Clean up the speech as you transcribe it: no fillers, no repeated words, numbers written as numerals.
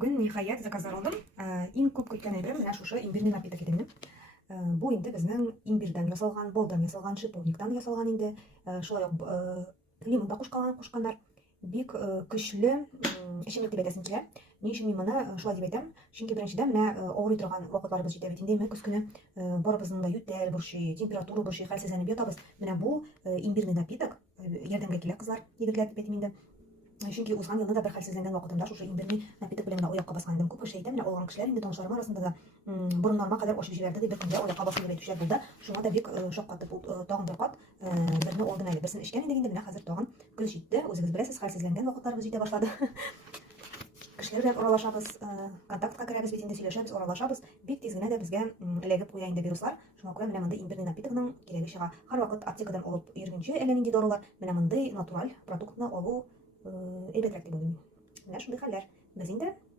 Bugün nihayet заказlar aldım. Иң көп көткөн әйберим менә шушы имбирный напиток иде. Бу инде безнең имбирдән ясалган, болдан ясалган, шиповниктан ясалган инде. Шулай ук лимон да кушканнар. Бик көчле эчемлек дип әйтәсем килә. Ни өчен мин моны шулай дип әйтәм? Чөнки беренчедән менә авырый торган вакытларыбыз җитә бит инде. Көз көне барыбызның да ютәл борчый, температура борчый, хәлсезләнеп ятабыз. Менә бу имбирный напиток ярдәмгә килә, кызлар, егетләр дип әйтим инде. Чөнки узган елда да бер хәлсезләнгән вакытымда шушы имбирный напиток белән аякка баскан идем. Күп кеше әйтә, менә алган кешеләр инде танышларым арасында да борыннарыма кадәр ачып җибәрде дип бер көндә аякка басып дип әйтүчеләр булды. Шуңа да бик шаккатып тагын бер кат берне алдым әле. Берсен эчкән идек инде, менә хәзер тагын көз җитте. Үзегез беләсез, хәлсезләнгән вакытларыбыз җитә башлады. Кешеләр белән аралашабыз, контактка керәбез бит инде, сөйләшәбез, аралашабыз. Бик тиз генә дә безгә эләгеп куя инде вируслар. Шуңа күрә менә мондый имбирный напитокның кирәге чыга. Һәрвакыт аптекадан алып йөргәнче әллә нинди дарулар, менә мондый натураль продуктны алу әйбәтрәк дип уйлыйм. Менә шундый хәлләр. Без инде